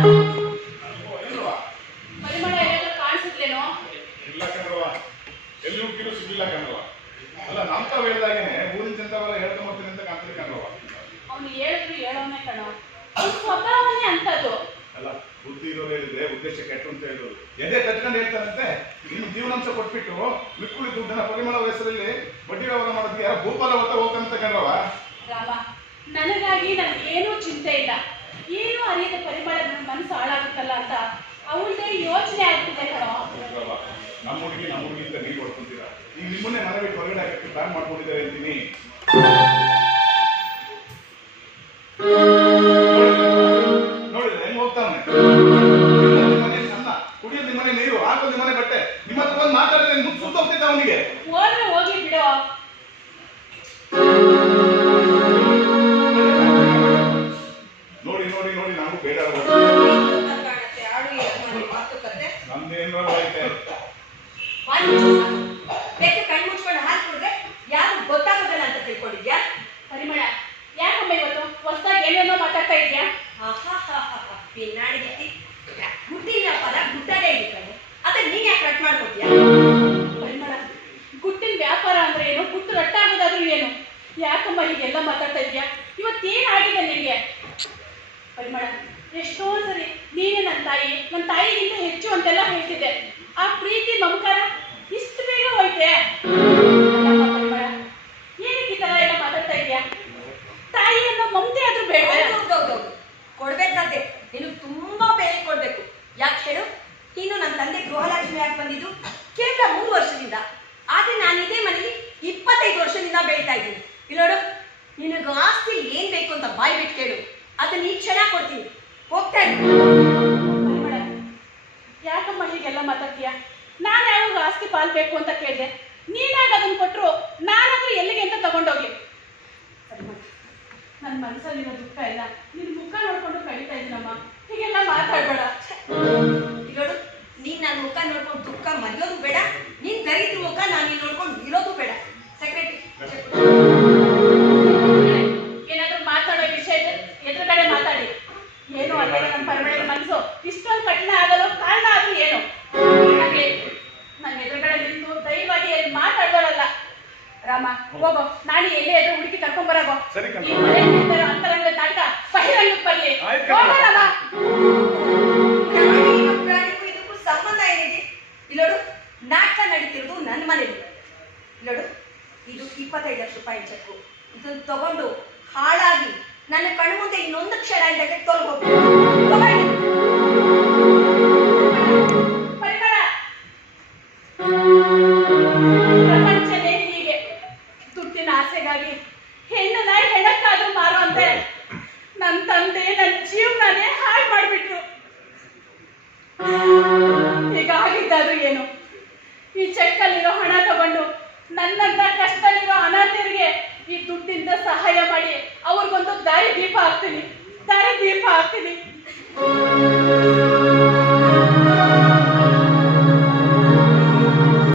ಪರಿಮಳ ಏನಾದ್ರೂ ಕಾಣಿಸಿದ್ಲೇನೋ? ಇಲ್ಲ ಕಣವ, ಎಲ್ಲಿ ಹುಡುಕಿದ್ರು ಸಿಗ್ಲಿಲ್ಲ ಕಣವ. ಅಲ್ಲ ನಮ್ಮ ಹೇಳಿದಾಗೇನೆ ಊರಿನ ಜನತೆಲ್ಲ ಹೇಳ್ಕೊಂಬರ್ತೀನಿ ಅಂತ ಕಾಣ್ತೀರಿ ಕಣವ. ಅವ್ನು ಹೇಳಿದ್ರು ಹೇಳೋನೇ ಕಣೋ, ಸ್ವತಃವನ್ನೇ ಅಂತದ್ದು. ಅಲ್ಲ ಬುದ್ಧಿ ಇರೋರು ಹೇಳಿದ್ರೆ ಉದ್ದೇಶ ಕೆಟ್ಟು ಅಂತ ಹೇಳಿದ್ರು. ಎದೆ ಕಟ್ಕೊಂಡು ಹೇಳ್ತಾರಂತೆ ನಿಮ್ಮ ಜೀವನಾಂಶ ಕೊಟ್ಬಿಟ್ಟು ಮಿಕ್ಕುಳಿ ದುಡ್ಡನ್ನ ಪರಿಮಳ ಹೆಸರಲ್ಲಿ ಬಡ್ಡಿ ವ್ಯವಹಾರ ಮಾಡೋದಕ್ಕೆ ಯಾರು ಭೂಪಾಲ ಹೊತ್ತ ಹೋಗ್ತಂತ ಕಣವ. ರಾಮ, ನನಗಾಗಿ ನನಗೇನೂ ಚಿಂತೆ ಇಲ್ಲ. ಏನೂ ಅರಿಯದ ಪರಿಮಳ ನನ್ನ ಮನಸ್ಸು ಹಾಳಾಗುತ್ತಲ್ಲ ಅಂತ ಅವಳದೇ ಯೋಚನೆ ಆಗ್ತಿದೆ ಕಣೋ. ನಮ್ಮ ಹುಡುಗಿ ಅಂತ ನೀವು ಕೊಡ್ಕೊಂತೀರಾ. ಈಗ ನಿಮ್ಮನ್ನೇ ಮನೆ ಬಿಟ್ಟು ಹೊರಗಡೆ ಹಾಕಕ್ಕೆ ಪ್ಲಾನ್ ಮಾಡ್ಕೊಂಡಿದ್ದಾರೆ ಅಂತೀನಿ. ನೋಡಿದ್ರೆ ಹೆಂಗ್ ಹೋಗ್ತಾವನೆ. ನಿಮ್ಮನೆ ಅನ್ನ ಕುಡಿಯೋದು, ನಿಮ್ಮನೆ ನೀರು ಹಾಕೋದು, ನಿಮ್ಮನೆ ಬಟ್ಟೆ. ನಿಮ್ಮ ಹತ್ರ ಬಂದು ಮಾತಾಡಿದ್ರೆ ಮುಚ್ಚು ಹೋಗ್ತಿದ್ದ ಅವನಿಗೆ. ಹೋದ್ರೆ ಹೋಗ್ಲಿ ಬಿಡೋ. ನೋಡಿ ನೋಡಿ ನೋಡಿ ನಾವು ಬೇಡ ನಮ್ದೇನು ಐತೆ. ಕೈ ಮುಚ್ಕೊಂಡು ಹಾಕ್ಬಿಡ್ರೆ ಯಾರು ಗೊತ್ತಾಗೋದಿಲ್ಲ ಅಂತ ತಿಳ್ಕೊಂಡಿದ್ಯಾ? ಪರಿಮಳ, ಯಾಕಮ್ಮ ಇವತ್ತು ಹೊಸದಾಗಿ ಏನೇನೋ ಮಾತಾಡ್ತಾ ಇದ್ಯಾ? ಪಿನ್ನಾಡಿ ಗುಡ್ಡಿನ ವ್ಯಾಪಾರ ಗುಡ್ಡದೇ ಇರ್ತದೆ, ಅದೇ ನೀನ್ ಯಾಕೆ ಕಟ್ ಮಾಡ್ಕೊತೀಯ? ಪರಿಮಳ, ಗುಟ್ಟಿನ ವ್ಯಾಪಾರ ಅಂದ್ರೆ ಏನು, ಗುಟ್ಟು ರಟ್ಟಾಗೋದಾದ್ರೂ ಏನು? ಯಾಕಮ್ಮ ಹೀಗೆಲ್ಲ ಮಾತಾಡ್ತಾ ಇದ್ಯಾ? ಇವತ್ತೇನಾಗಿದೆ ನಿನಗೆ? ಪರಿಮಳ, ಎಷ್ಟೋ ಸರಿ ನೀನೇ ನನ್ನ ತಾಯಿಗಿಂತ ಹೆಚ್ಚು ಅಂತೆಲ್ಲ ಹೇಳ್ತಿದ್ದೆ. ಆ ಪ್ರೀತಿ ಮಮಕಾರ ಇಷ್ಟು ಬೇಗ ಹೋಯ್ತೆ? ಪರಿಮಳ, ಏನಕ್ಕೆ ಈ ತರ ಎಲ್ಲ ಮಾತಾಡ್ತಾ ಇದ್ಯಾ? ತಾಯಿ ಅನ್ನೋ ಮಮತೆ ಆದ್ರೂ ಬೇಡ? ಕೊಡ್ಬೇಕಾದ್ರೆ ನೀನು ತುಂಬಾ ಬೇಗ ಕೊಡ್ಬೇಕು. ಯಾಕೆ ಹೇಳು? ಇನ್ನು ನನ್ನ ತಂದೆ ಗೃಹಲಕ್ಷ್ಮಿ ಯಾಕೆ ಬಂದಿದ್ದು ಕೇವಲ 3 ವರ್ಷದಿಂದ. ಆದ್ರೆ ನಾನು ಇದೇ ಮನೇಲಿ 25 ವರ್ಷದಿಂದ ಬೆಳೀತಾ ಇದ್ದೀನಿ. ಇಲ್ಲೋಡು, ನಿನಗೆ ಆಸ್ತಿ ಏನ್ ಬೇಕು ಅಂತ ಬಾಯ್ ಬಿಟ್ಟು ಕೇಳು, ಅದನ್ನ ಈ ಕ್ಷಣ ಕೊಡ್ತೀನಿ. ಹೋಗ್ತಾ ಪರಿಮಳ, ಯಾಕಮ್ಮ ಹೀಗೆಲ್ಲ ಮಾತಾಡ್ತೀಯ? ನಾನು ಯಾವಾಗ ಆಸ್ತಿ ಪಾಲ್ ಬೇಕು ಅಂತ ಕೇಳಿದೆ, ನೀನಾಗ ಅದನ್ನ ಕೊಟ್ಟರು ನಾನಾದ್ರೂ ಎಲ್ಲಿಗೆ ಅಂತ ತಗೊಂಡೋಗ್ಲಿ. ನನ್ನ ಮನಸ್ಸಲ್ಲಿರೋ ದುಃಖ ಇಲ್ಲ ನಿನ್ ಮುಖ ನೋಡ್ಕೊಂಡು ಕಳೀತಾ ಇದ್ದೀನಮ್ಮ. ಹೀಗೆಲ್ಲ ಮಾತಾಡ್ಬೇಡ. ಇಲ್ಲೋಡು, ನೀನ್ ನನ್ನ ಮುಖ ನೋಡ್ಕೊಂಡು ದುಃಖ ಮರೆಯೋದು ಬೇಡ, ನೀನ್ ದರಿದ್ರ ಮುಖ ನಾನು ಇಲ್ಲಿ ನೋಡ್ಕೊಂಡು ಇರೋದು ಬೇಡ. ಸೆಕ್ರೆಟರಿ, ಏನಾದ್ರೂ ಮಾತಾಡೋ ವಿಷಯ ಎದುರುಗಡೆ ಮಾತಾಡಿ. ಏನು ಅಲ್ಲದೆ ನಮ್ಮ ಪರಿಮಳದ ಮನಸ್ಸು ಇಷ್ಟೊಂದು ಕಠಿಣ ಆಗಲು ಕಾರಣ ಆದ್ರೂ ಏನು? ಹಾಗೆ ನನ್ನ ಎದುರುಗಡೆ ನಿಂತು ದಯವಾಗಿ ಮಾತಾಡೋರಲ್ಲ. ರಾಮ, ಹೋಗೋ, ನಾನು ಎಲ್ಲೇ ಎದುರು ಹುಡುಕಿ ಕರ್ಕೊಂಡ್ಬರಾಗೋ. ಈ ಮನೆ ಅಂತರಂಗ ನಾಟಕ ಬಹಿರಂಗಕ್ಕೆ ಬರ್ಲಿ. ಹೋಗೋ ರಾಮ. ಇದಕ್ಕೂ ಸಂಬಂಧ ಏನಿದೆ? ಇಲ್ಲೋಡು, ನಾಟಕ ನಡೀತಿರೋದು ನನ್ನ ಮನೇಲಿ. ಇಲ್ಲೋಡು, ಇದು 25 ಲಕ್ಷ ರೂಪಾಯಿ ಚೆಕ್ಕು. ಇದನ್ನು ತಗೊಂಡು ಹಾಳಾಗಿ ನನ್ನ ಕಣ್ಣು ಮುಂದೆ ಇನ್ನೊಂದು ಕ್ಷಣ ಇದ್ದಕ್ಕೆ ತೊಲಗೋಗ್ತು. ಪರಿಮಳ, ಪ್ರಪಂಚನೇ ಹೀಗೆ. ದುಡ್ಡಿನ ಆಸೆಗಾಗಿ ಹೆಣ್ಣು ನಾಯಿ ಹೆಣಕ್ಕಾದ್ರೂ ಮಾರೋ ಅಂತೆ ನನ್ನ ತಂದೆ ನನ್ನ ಜೀವನನೇ ಹಾಳು ಮಾಡಿಬಿಟ್ರು. ಈಗ ಆಗಿದ್ದಾದ್ರೂ ಏನು? ಈ ಚೆಕ್ಕಲ್ಲಿರೋ ಹಣ ತಗೊಂಡು ನನ್ನಂತ ಕಷ್ಟದಲ್ಲಿರೋ ಅನಾಥರಿಗೆ ಈ ದುಡ್ಡಿಂದ ಸಹಾಯ ಮಾಡಿ ಅವ್ರಿಗೊಂದು ದಾರಿ ದೀಪ ಹಾಕ್ತೀನಿ.